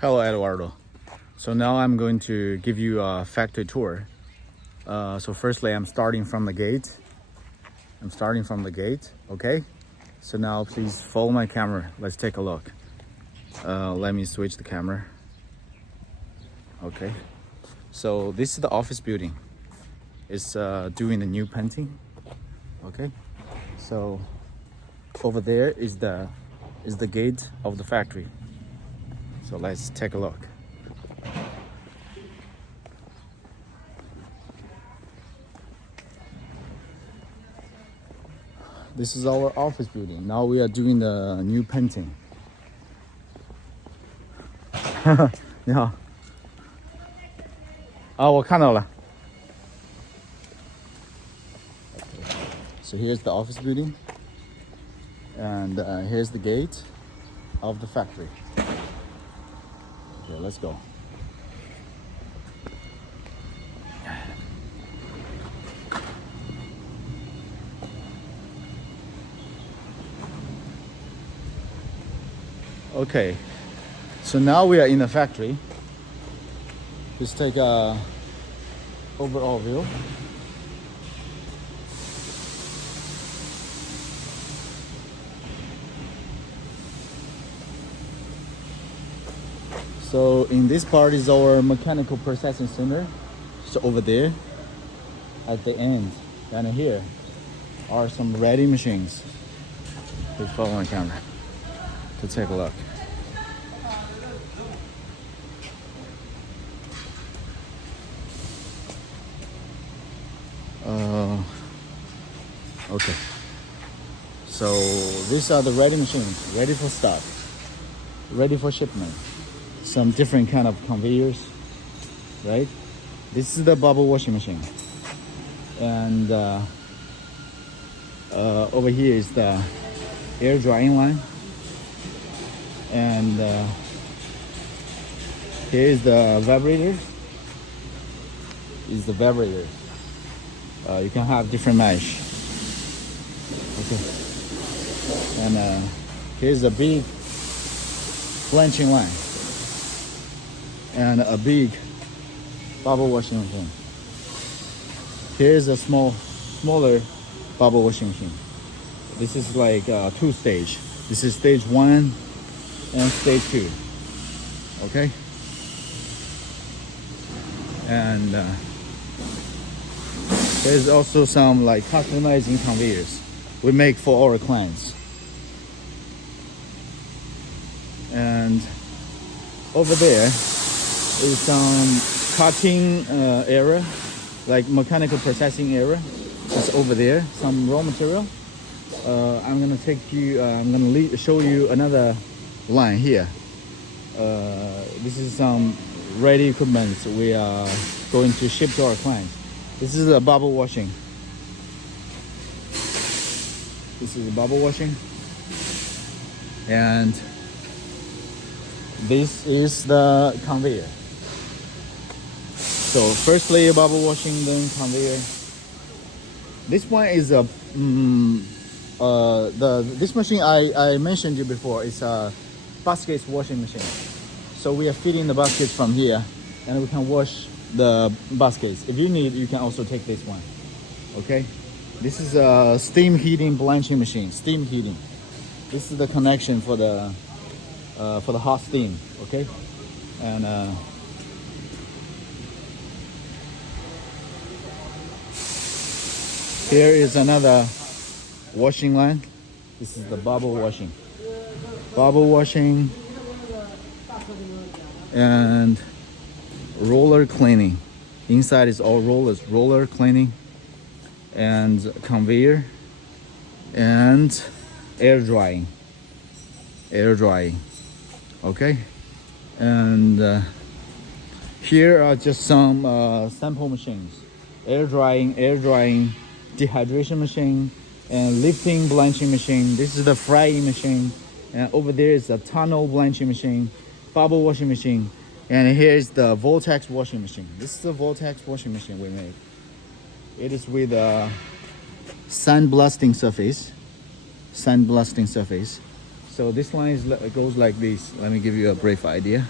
Hello, Eduardo. So now I'm going to give you a factory tour. So firstly, I'm starting from the gate. Okay? So now please follow my camera. Let's take a look. Let me switch the camera. Okay. So this is the office building. It's doing the new painting. Okay. So over there is the gate of the factory. So let's take a look. This is our office building. Now we are doing the new painting. 你好。我看到了。So here's the office building, and here's the gate of the factory. Okay, let's go. Okay, so now we are in the factory. Let's take a overall view. So in this part is our mechanical processing center. So over there at the end, and here are some ready machines. Please follow my camera to take a look. Okay. So these are the ready machines, ready for stock, ready for shipment. Some different kind of conveyors, right? This is the bubble washing machine, and over here is the air drying line, and here is the vibrator. You can have different mesh. Okay, and here's a big blanching line and a big bubble washing machine. Here's a smaller bubble washing machine. This is like two stage. This is stage 1 and stage 2. Okay, and there's also some like customizing conveyors we make for our clients. And over there is some cutting area, like mechanical processing area. It's over there, some raw material. I'm gonna show you another line here. This is some ready equipment we are going to ship to our clients. This is a bubble washing. And this is the conveyor. So firstly bubble washing, then conveyor. This one is a this machine I mentioned you before is a baskets washing machine. So we are feeding the baskets from here, and we can wash the baskets. If you need, you can also take this one. Okay, this is a steam heating blanching machine. Steam heating. This is the connection for the hot steam. Okay, and here is another washing line. This is the bubble washing. And roller cleaning. Inside is all rollers. Roller cleaning and conveyor and air drying. Okay, and here are just some sample machines. Air drying, dehydration machine, and lifting blanching machine. This is the frying machine, and over there is a tunnel blanching machine, bubble washing machine, and here is the vortex washing machine. This is the vortex washing machine we made. It is with a sandblasting surface. So this line goes like this. Let me give you a brief idea.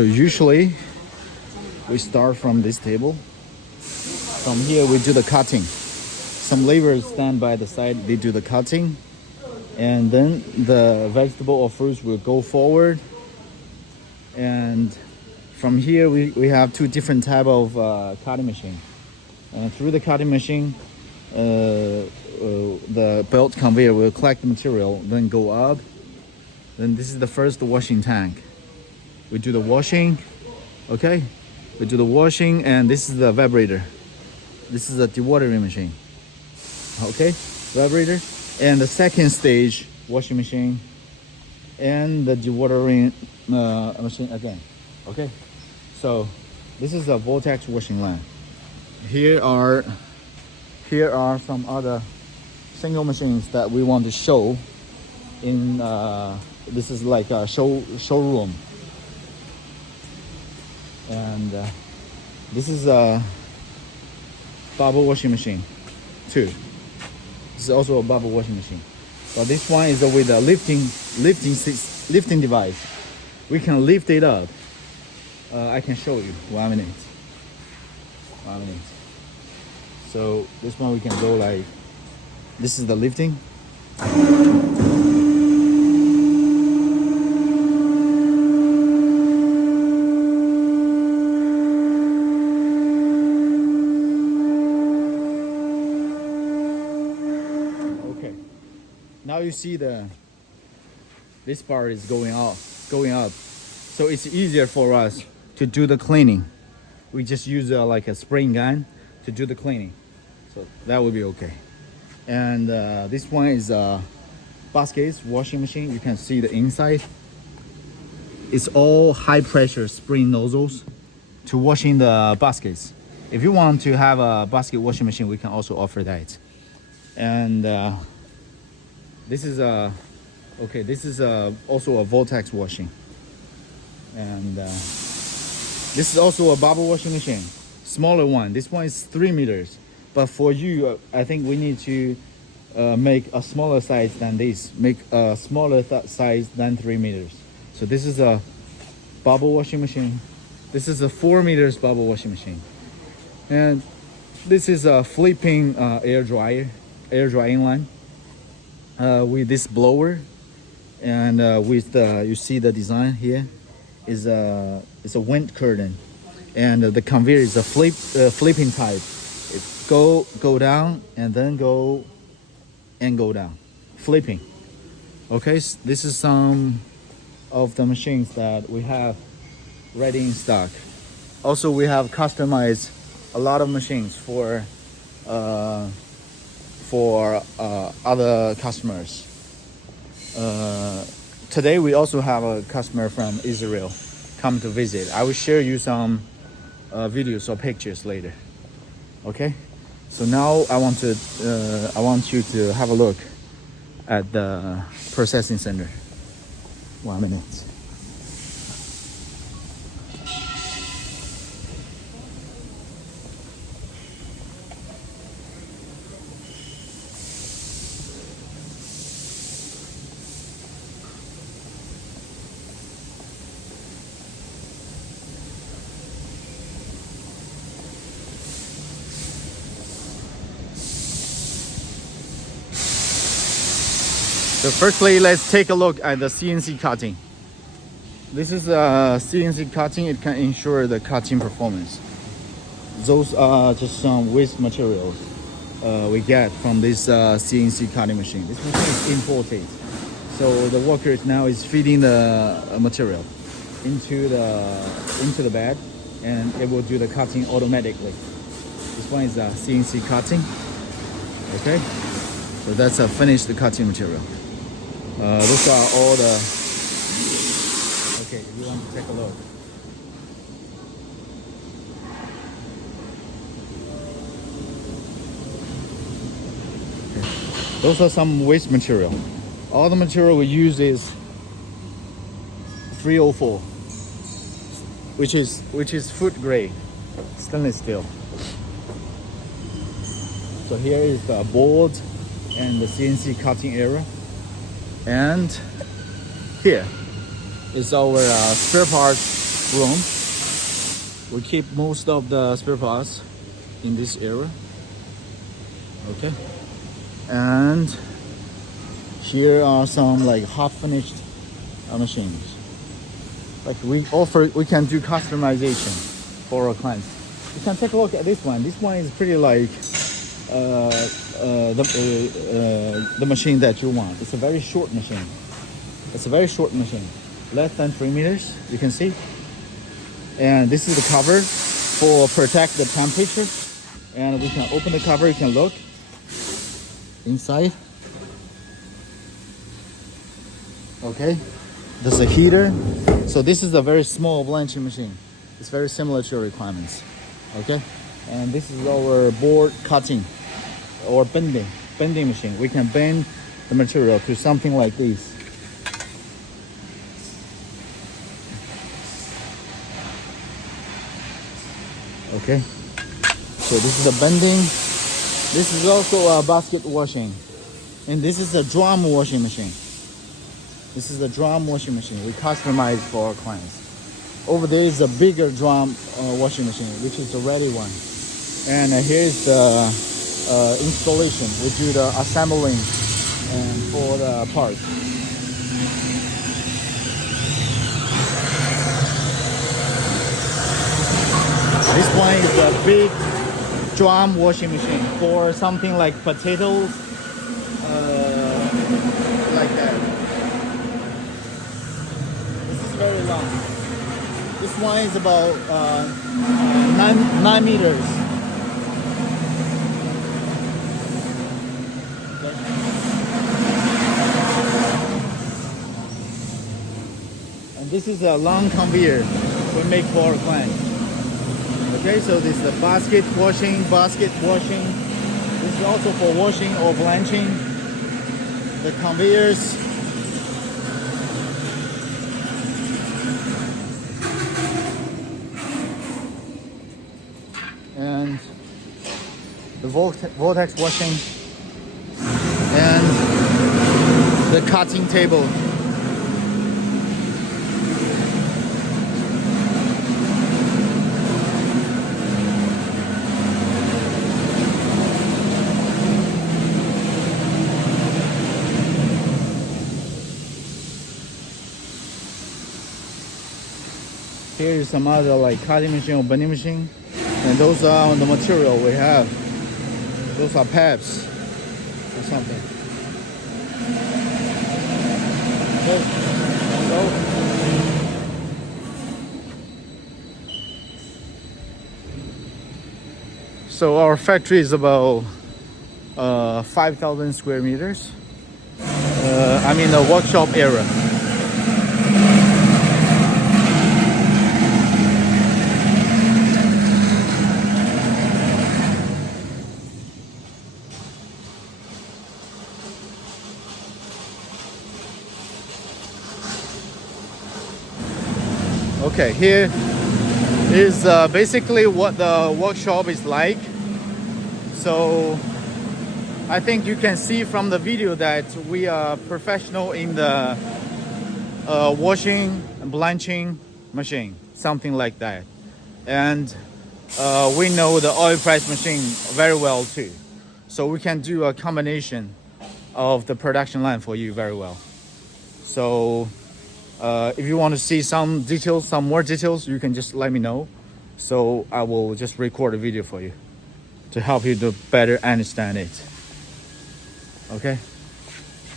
So usually we start from this table. From here we do the cutting. Some laborers stand by the side, they do the cutting, and then the vegetable or fruits will go forward. And from here we have two different type of cutting machine. And through the cutting machine, the belt conveyor will collect the material, then go up. Then this is the first washing tank. We do the washing, okay? We do the washing, and this is the evaporator. This is a dewatering machine, okay? Evaporator. And the second stage, washing machine, and the dewatering machine again, okay? So this is a vortex washing line. Here are some other single machines that we want to show in this is like a showroom. And this is a bubble washing machine too. This is also a bubble washing machine, but this one is with a lifting device. We can lift it up. I can show you. 1 minute. So this one we can go like this is the lifting. Now you see this bar is going up. So it's easier for us to do the cleaning. We just use like a spraying gun to do the cleaning. So that will be okay. And this one is baskets washing machine. You can see the inside. It's all high pressure spring nozzles to washing the baskets. If you want to have a basket washing machine, we can also offer that. And this is also a vortex washing, and this is also a bubble washing machine, smaller one. This one is 3 meters, but for you, I think we need to make a smaller size than this. Make a smaller size than 3 meters. So this is a bubble washing machine. This is a 4 meters bubble washing machine, and this is a flipping air drying line. With this blower, and with you see the design here is it's a wind curtain, and the conveyor is a flipping type. It go down and then go down, flipping. Okay, so this is some of the machines that we have ready in stock. Also, we have customized a lot of machines for other customers. Today we also have a customer from Israel come to visit. I will share you some videos or pictures later. Okay, so now I want you to have a look at the processing center. 1 minute. So firstly, let's take a look at the CNC cutting. This is CNC cutting. It can ensure the cutting performance. Those are just some waste materials we get from this CNC cutting machine. This machine is imported. So the worker now is feeding the material into the bed, and it will do the cutting automatically. This one is CNC cutting. Okay, so that's a finished cutting material. Those are all the. Okay, if you want to take a look. Okay. Those are some waste material. All the material we use is 304, which is food grade stainless steel. So here is the board and the CNC cutting area. And here is our spare parts room. We keep most of the spare parts in this area. Okay, and here are some like half finished machines. Like we can do customization for our clients. You can take a look at this one. This one is pretty like the machine that you want. It's a very short machine. It's a very short machine, less than 3 meters. You can see, and this is the cover for protect the temperature. And we can open the cover. You can look inside. Okay, there's a heater. So this is a very small blanching machine. It's very similar to your requirements. Okay, and this is our board cutting or bending machine. We can bend the material to something like this. Okay, so this is the bending. This is also a basket washing, and this is a drum washing machine. This is the drum washing machine we customize for our clients. Over there is a bigger drum washing machine, which is the ready one. And here's the installation. We do the assembling and for the parts. This one is a big drum washing machine for something like potatoes, like that. This is very long. This one is about 9 meters. And this is a long conveyor we make for our clients. Okay, so this is the basket washing. This is also for washing or blanching. The conveyors. And the vortex washing. And the cutting table. Here is some other like cutting machine or bending machine, and those are the material we have. Those are pads or something. So our factory is about 5,000 square meters. I mean the workshop area. Okay, here is basically what the workshop is like. So I think you can see from the video that we are professional in the washing and blanching machine, something like that. And we know the oil press machine very well too. So we can do a combination of the production line for you very well. So if you want to see some details, some more details, you can just let me know. So I will just record a video for you to help you to better understand it. Okay?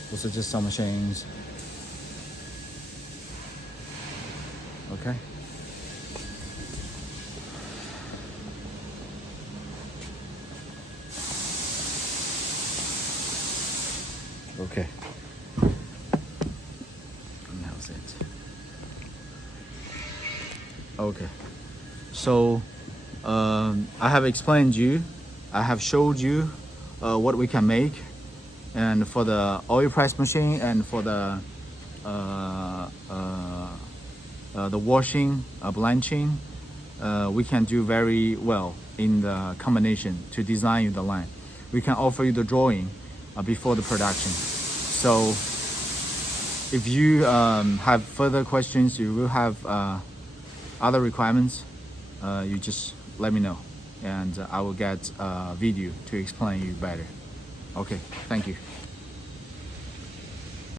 Those are just some machines. Okay? Okay. Okay, so I have explained you, I have showed you what we can make, and for the oil press machine and for the washing, blanching, we can do very well in the combination to design you the line. We can offer you the drawing before the production. So if you have further questions, you will have other requirements, you just let me know, and I will get a video to explain you better. Okay, thank you.